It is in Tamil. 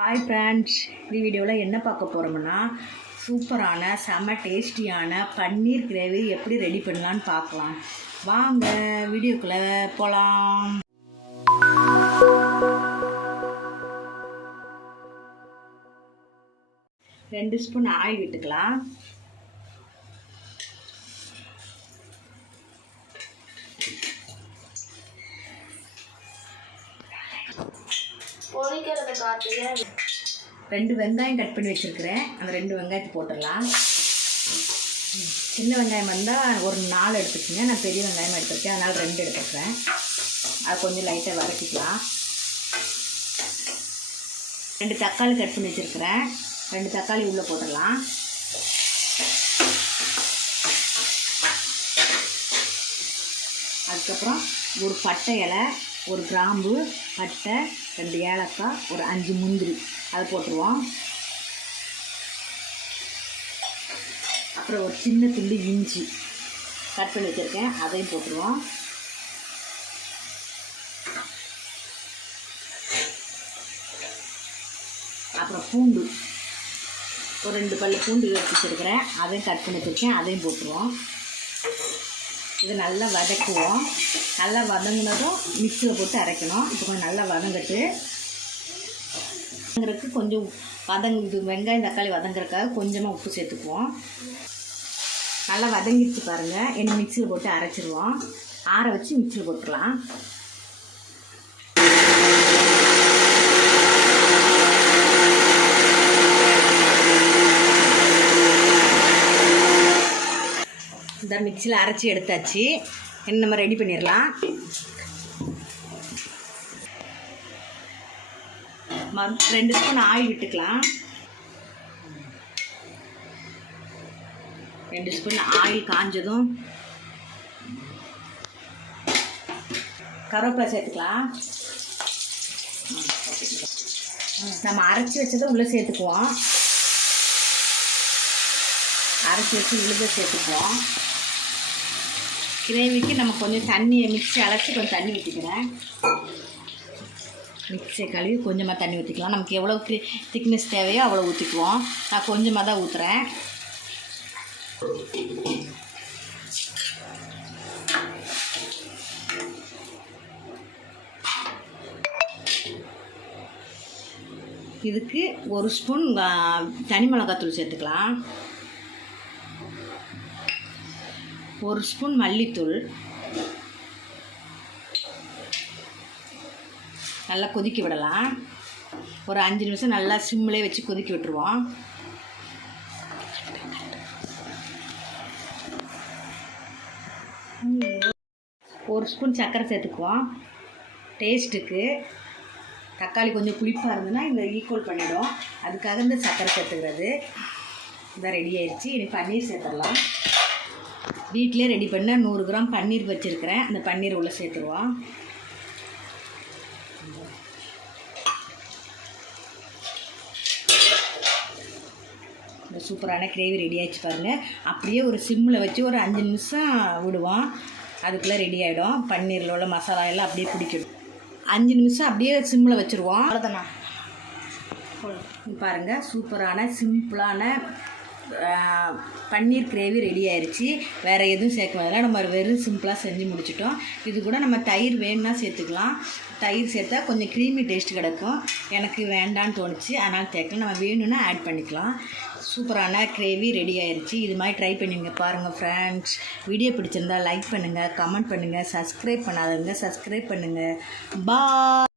ஹாய் ஃப்ரெண்ட்ஸ் இந்த வீடியோவில் என்ன பார்க்க போகிறோம்னா சூப்பரான செம டேஸ்டியான பன்னீர் கிரேவி எப்படி ரெடி பண்ணலான்னு பார்க்கலாம். வாங்க வீடியோக்குள்ளே போகலாம் ரெண்டு ஸ்பூன் ஆயில் விட்டுக்கலாம். பொரிக்கிறத ரெண்டு வெங்காயம் கட் பண்ணி வச்சுருக்கிறேன். அந்த ரெண்டு வெங்காயத்தை போட்டுடலாம். சின்ன வெங்காயம் வந்தால் ஒரு நாலு எடுத்துக்கோங்க. நான் பெரிய வெங்காயம் எடுத்துருக்கேன். அதனால் ரெண்டு எடுத்துக்கிறேன். அது கொஞ்சம் லைட்டாக வதக்கிக்கலாம். ரெண்டு தக்காளி கட் பண்ணி வச்சுருக்கிறேன். ரெண்டு தக்காளி உள்ளே போட்டுடலாம். அதுக்கப்புறம் ஒரு பட்டை இலை ஒரு கிராம்பு பட்டை ரெண்டு ஏலக்காய் ஒரு அஞ்சு முந்திரி. அதை போட்டுருவோம். அப்புறம் ஒரு சின்ன துண்டு இஞ்சி. கட் பண்ணி வச்சுருக்கேன். அதையும் போட்டுருவோம். அப்புறம் பூண்டு. ஒரு ரெண்டு பல்லு பூண்டு வச்சுருக்கிறேன். அதையும் கட் பண்ணி வச்சுருக்கேன். அதையும் போட்டுருவோம். இது நல்லா வதக்குவோம். நல்லா வதங்கினதும் மிக்சியில் போட்டு அரைக்கணும். இப்போ கொஞ்சம் நல்லா வதங்கட்டு. வதங்குறதுக்கு கொஞ்சம் வதங்கு இது வெங்காயம் தக்காளி வதங்குறதுக்காக கொஞ்சமாக உப்பு சேர்த்துக்குவோம். நல்லா வதங்கிடுச்சு பாருங்கள் என்ன மிக்சியில் போட்டு அரைச்சிருவோம். ஆற வச்சு மிக்சியில் போட்டுடலாம். இந்த மிக்சியில் அரைச்சி எடுத்தாச்சு. என்ன நம்ம ரெடி பண்ணிடலாம். ம- ரெண்டு ஸ்பூன் ஆயில் விட்டுக்கலாம். ரெண்டு ஸ்பூன் ஆயில் காஞ்சதும். கருவேப்பிலை சேர்த்துக்கலாம். நம்ம அரைச்சி வச்சதை உள்ளே சேர்த்துக்குவோம். அரைச்சி வச்சு விழுத சேர்த்துக்குவோம். கிரேவிக்கு நம்ம கொஞ்சம் தண்ணியை மிக்ஸி அழைச்சி கொஞ்சம் தண்ணி ஊற்றிக்கிறேன் மிக்ஸியை கழுவி கொஞ்சமாக தண்ணி ஊற்றிக்கலாம் நமக்கு எவ்வளோ திக்னஸ் தேவையோ அவ்வளோ ஊற்றிக்குவோம் நான் கொஞ்சமாக தான் ஊற்றுறேன் இதுக்கு ஒரு ஸ்பூன் தனி மிளகாத்தூள் சேர்த்துக்கலாம். ஒரு ஸ்பூன் மல்லித்தூள். நல்லா கொதிக்க விடலாம். ஒரு அஞ்சு நிமிஷம் நல்லா சிம்மிலே வச்சு கொதிக்க விட்டுருவோம். ஒரு ஸ்பூன் சர்க்கரை சேர்த்துக்குவோம். டேஸ்ட்டுக்கு. தக்காளி கொஞ்சம் புளிப்பாக இருந்ததுன்னா இந்த ஈக்குவல் பண்ணிவிடும் அதுக்காக இந்த சர்க்கரை சேர்த்துக்கிறது. இதான் ரெடி ஆயிடுச்சு இனி பன்னீர் சேர்த்துடலாம். வீட்டிலே ரெடி பண்ண நூறு கிராம் பன்னீர் வச்சுருக்கிறேன். அந்த பன்னீர் உள்ளே சேர்த்துருவோம் இந்த சூப்பரான கிரேவி ரெடி ஆகிடுச்சு பாருங்கள் அப்படியே ஒரு சிம்மில் வச்சு ஒரு அஞ்சு நிமிஷம் விடுவோம். அதுக்குள்ளே ரெடி ஆகிடும் பன்னீரில் உள்ள மசாலா எல்லாம் அப்படியே பிடிக்கிடும் அஞ்சு நிமிஷம் அப்படியே சிம்மில் வச்சுருவோம். அவ்வளோதானா பாருங்கள் சூப்பரான சிம்பிளான பன்னீர் கிரேவி ரெடி ஆயிடுச்சு வேறு எதுவும் சேர்க்க வேண்டாம் நம்ம வெறும் சிம்பிளாக செஞ்சு முடிச்சிட்டோம். இது கூட நம்ம தயிர் வேணும்னா சேர்த்துக்கலாம். தயிர் சேர்த்தா கொஞ்சம் க்ரீமி டேஸ்ட் கிடைக்கும். எனக்கு வேண்டான்னு தோணுச்சு. அதனால் சேர்க்கல. நம்ம வேணும்னா ஆட் பண்ணிக்கலாம். சூப்பரான கிரேவி ரெடி ஆயிடுச்சு இது மாதிரி ட்ரை பண்ணுங்க பாருங்கள் ஃப்ரெண்ட்ஸ் வீடியோ பிடிச்சிருந்தா லைக் பண்ணுங்கள் கமெண்ட் பண்ணுங்கள் சப்ஸ்கிரைப் பண்ணாதவங்க சப்ஸ்கிரைப் பண்ணுங்கள் பா